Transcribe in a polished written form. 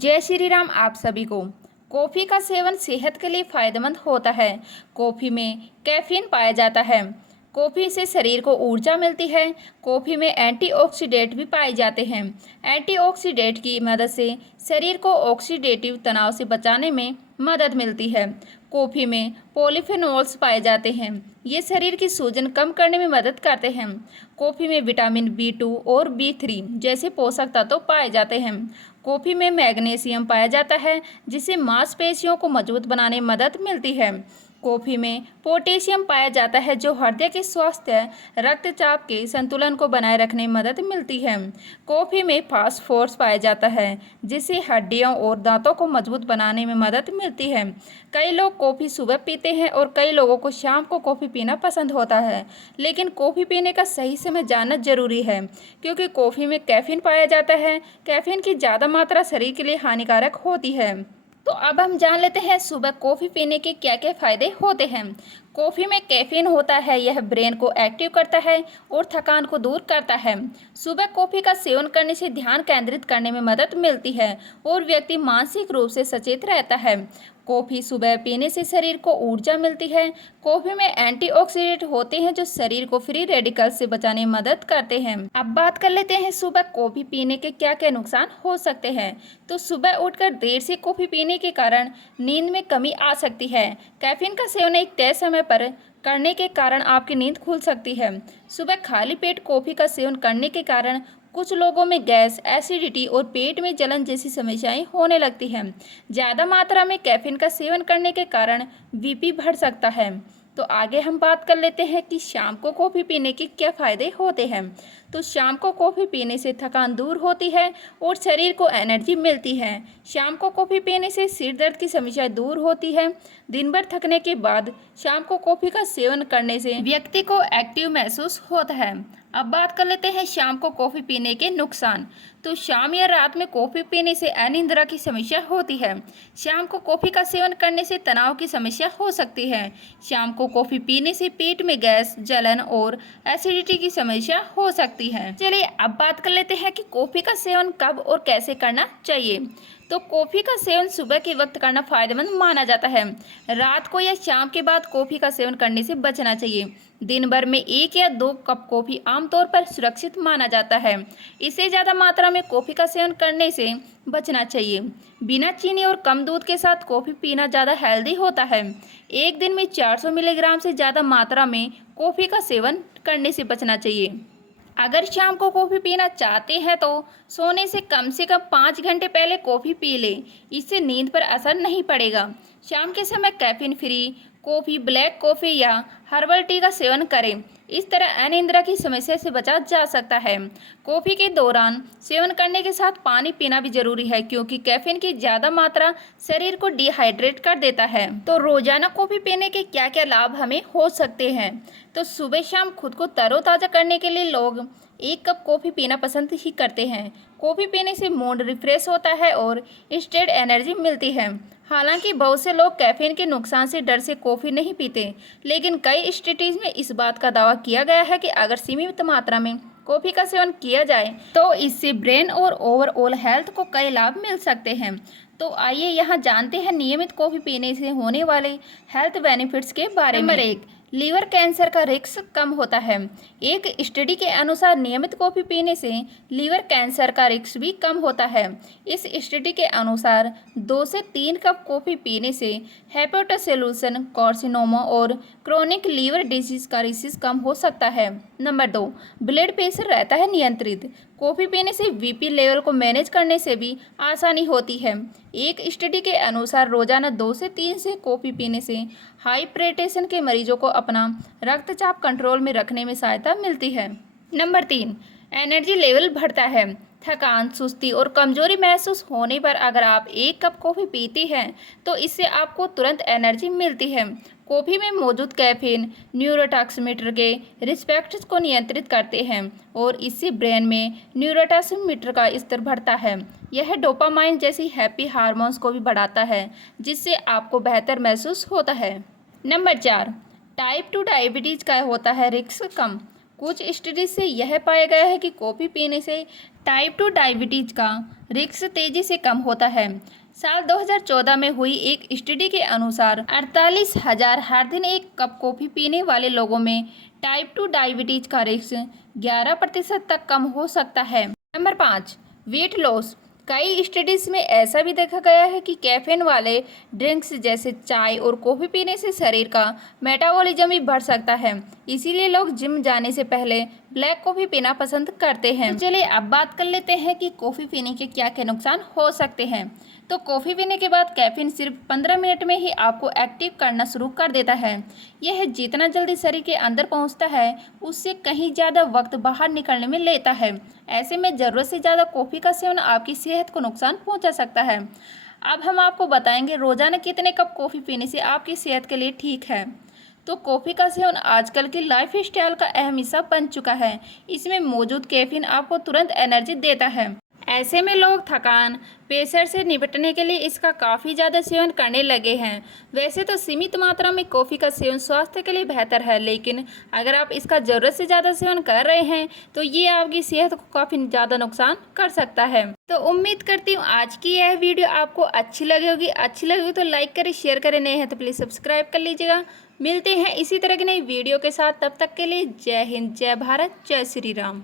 जय श्री राम आप सभी को। कॉफ़ी का सेवन सेहत के लिए फायदेमंद होता है। कॉफ़ी में कैफीन पाया जाता है। कॉफ़ी से शरीर को ऊर्जा मिलती है। कॉफ़ी में एंटीऑक्सीडेंट भी पाए जाते हैं। एंटीऑक्सीडेंट की मदद से शरीर को ऑक्सीडेटिव तनाव से बचाने में मदद मिलती है। कॉफ़ी में पॉलीफेनॉल्स पाए जाते हैं। ये शरीर की सूजन कम करने में मदद करते हैं। कॉफ़ी में विटामिन B2 और B3 जैसे पोषक तत्व पाए जाते हैं। कॉफ़ी में मैग्नीशियम पाया जाता है जिससे मांसपेशियों को मजबूत बनाने में मदद मिलती है। कॉफ़ी में पोटेशियम पाया जाता है जो हृदय के स्वास्थ्य, रक्तचाप के संतुलन को बनाए रखने में मदद मिलती है। कॉफ़ी में फास्फोरस पाया जाता है जिससे हड्डियों और दांतों को मजबूत बनाने में मदद मिलती है। कई लोग कॉफ़ी सुबह पीते हैं और कई लोगों को शाम को कॉफ़ी पीना पसंद होता है, लेकिन कॉफ़ी पीने का सही समय जानना जरूरी है क्योंकि कॉफ़ी में कैफीन पाया जाता है। कैफीन की ज़्यादा मात्रा शरीर के लिए हानिकारक होती है। तो अब हम जान लेते हैं सुबह कॉफ़ी पीने के क्या क्या फ़ायदे होते हैं। कॉफ़ी में कैफीन होता है, यह ब्रेन को एक्टिव करता है और थकान को दूर करता है। सुबह कॉफ़ी का सेवन करने से ध्यान केंद्रित करने में मदद मिलती है और व्यक्ति मानसिक रूप से सचेत रहता है। कॉफ़ी सुबह पीने से शरीर को ऊर्जा मिलती है। कॉफ़ी में एंटीऑक्सीडेंट होते हैं जो शरीर को फ्री रेडिकल्स से बचाने में मदद करते हैं। अब बात कर लेते हैं सुबह कॉफ़ी पीने के क्या क्या नुकसान हो सकते हैं। तो सुबह उठकर देर से कॉफ़ी पीने के कारण नींद में कमी आ सकती है। कैफीन का सेवन एक तय समय पर करने के कारण आपकी नींद खुल सकती है। सुबह खाली पेट कॉफ़ी का सेवन करने के कारण कुछ लोगों में गैस, एसिडिटी और पेट में जलन जैसी समस्याएं होने लगती हैं। ज़्यादा मात्रा में कैफीन का सेवन करने के कारण बीपी बढ़ सकता है। तो आगे हम बात कर लेते हैं कि शाम को कॉफ़ी पीने के क्या फ़ायदे होते हैं। तो शाम को कॉफ़ी पीने से थकान दूर होती है और शरीर को एनर्जी मिलती है। शाम को कॉफ़ी पीने से सिर दर्द की समस्या दूर होती है। दिन भर थकने के बाद शाम को कॉफ़ी का सेवन करने से व्यक्ति को एक्टिव महसूस होता है। अब बात कर लेते हैं शाम को कॉफ़ी पीने के नुकसान। तो शाम या रात में कॉफ़ी पीने से अनिद्रा की समस्या होती है। शाम को कॉफ़ी का सेवन करने से तनाव की समस्या हो सकती है। शाम को कॉफ़ी पीने से पेट में गैस, जलन और एसिडिटी की समस्या हो सकती है। चलिए अब बात कर लेते हैं कि कॉफ़ी का सेवन कब और कैसे करना चाहिए। तो कॉफ़ी का सेवन सुबह के वक्त करना फायदेमंद माना जाता है। रात को या शाम के बाद कॉफ़ी का सेवन करने से बचना चाहिए। दिन भर में 1 या 2 कप कॉफ़ी आमतौर पर सुरक्षित माना जाता है। इससे ज़्यादा मात्रा में कॉफ़ी का सेवन करने से बचना चाहिए। बिना चीनी और कम दूध के साथ कॉफ़ी पीना ज़्यादा हेल्दी होता है। एक दिन में 400 मिलीग्राम से ज़्यादा मात्रा में कॉफ़ी का सेवन करने से बचना चाहिए। अगर शाम को कॉफ़ी पीना चाहते हैं तो सोने से कम 5 घंटे पहले कॉफ़ी पी लें। इससे नींद पर असर नहीं पड़ेगा। शाम के समय caffeine free coffee, black coffee या हर्बल टी का सेवन करें। इस तरह अनिद्रा की समस्या से बचा जा सकता है। कॉफ़ी के दौरान सेवन करने के साथ पानी पीना भी जरूरी है क्योंकि कैफीन की ज़्यादा मात्रा शरीर को डिहाइड्रेट कर देता है। तो रोजाना कॉफ़ी पीने के क्या क्या लाभ हमें हो सकते हैं। तो सुबह शाम खुद को तरोताज़ा करने के लिए लोग 1 कप कॉफ़ी पीना पसंद ही करते हैं। कॉफ़ी पीने से मूड रिफ्रेश होता है और इंस्टेंट एनर्जी मिलती है। हालांकि बहुत से लोग कैफीन के नुकसान से डर से कॉफ़ी नहीं पीते, लेकिन कई स्टडीज में इस बात का दावा किया गया है कि अगर सीमित मात्रा में कॉफ़ी का सेवन किया जाए तो इससे ब्रेन और ओवरऑल हेल्थ को कई लाभ मिल सकते हैं। तो आइए यहाँ जानते हैं नियमित कॉफ़ी पीने से होने वाले हेल्थ बेनिफिट्स के बारे में। नंबर 1, लीवर कैंसर का रिस्क कम होता है। एक स्टडी के अनुसार नियमित कॉफ़ी पीने से लीवर कैंसर का रिस्क भी कम होता है। इस स्टडी के अनुसार 2 से 3 कप कॉफ़ी पीने से हेपेटोसेलुलर कार्सिनोमा और क्रोनिक लीवर डिजीज का रिस्क कम हो सकता है। नंबर 2, ब्लड प्रेशर रहता है नियंत्रित। कॉफ़ी पीने से बीपी लेवल को मैनेज करने से भी आसानी होती है। एक स्टडी के अनुसार रोजाना 2 से 3 से कॉफ़ी पीने से हाइपरटेंशन के मरीजों को अपना रक्तचाप कंट्रोल में रखने में सहायता मिलती है। नंबर 3, एनर्जी लेवल बढ़ता है। थकान, सुस्ती और कमजोरी महसूस होने पर अगर आप 1 कप कॉफ़ी पीती हैं तो इससे आपको तुरंत एनर्जी मिलती है। कॉफ़ी में मौजूद कैफीन न्यूरोट्रांसमीटर के रिसेप्टर्स को नियंत्रित करते हैं और इससे ब्रेन में न्यूरोट्रांसमीटर का स्तर बढ़ता है। यह डोपामाइन जैसी हैप्पी हार्मोन्स को भी बढ़ाता है जिससे आपको बेहतर महसूस होता है। नंबर 4, टाइप 2 डायबिटीज़ का होता है रिस्क कम। कुछ स्टडीज से यह पाया गया है कि कॉफ़ी पीने से टाइप 2 डायबिटीज का रिस्क तेजी से कम होता है। साल 2014 में हुई एक स्टडी के अनुसार 48,000 हर दिन एक कप कॉफ़ी पीने वाले लोगों में टाइप 2 डायबिटीज का रिस्क 11% तक कम हो सकता है। Number 5, weight loss. कई स्टडीज में ऐसा भी देखा गया है कि कैफीन वाले ड्रिंक्स जैसे चाय और कॉफ़ी पीने से शरीर का मेटाबॉलिज्म भी बढ़ सकता है। इसीलिए लोग जिम जाने से पहले ब्लैक कॉफ़ी पीना पसंद करते हैं। तो चलिए अब बात कर लेते हैं कि कॉफ़ी पीने के क्या क्या नुकसान हो सकते हैं। तो कॉफ़ी पीने के बाद कैफीन सिर्फ 15 मिनट में ही आपको एक्टिव करना शुरू कर देता है। यह जितना जल्दी शरीर के अंदर पहुंचता है उससे कहीं ज़्यादा वक्त बाहर निकलने में लेता है। ऐसे में ज़रूरत से ज़्यादा कॉफ़ी का सेवन आपकी सेहत को नुकसान पहुंचा सकता है। अब हम आपको बताएंगे रोज़ाना कितने कप कॉफ़ी पीने से आपकी सेहत के लिए ठीक है। तो कॉफ़ी का सेवन आजकल की लाइफ स्टाइल का अहम हिस्सा बन चुका है। इसमें मौजूद कैफीन आपको तुरंत एनर्जी देता है। ऐसे में लोग थकान, प्रेशर से निपटने के लिए इसका काफ़ी ज़्यादा सेवन करने लगे हैं। वैसे तो सीमित मात्रा में कॉफ़ी का सेवन स्वास्थ्य के लिए बेहतर है, लेकिन अगर आप इसका ज़रूरत से ज़्यादा सेवन कर रहे हैं तो ये आपकी सेहत को काफ़ी ज़्यादा नुकसान कर सकता है। तो उम्मीद करती हूँ आज की यह वीडियो आपको अच्छी लगी होगी। अच्छी लगी हो तो लाइक करें, शेयर करें, नए हैं तो प्लीज़ सब्सक्राइब कर लीजिएगा। मिलते हैं इसी तरह की नई वीडियो के साथ, तब तक के लिए जय हिंद, जय भारत, जय श्री राम।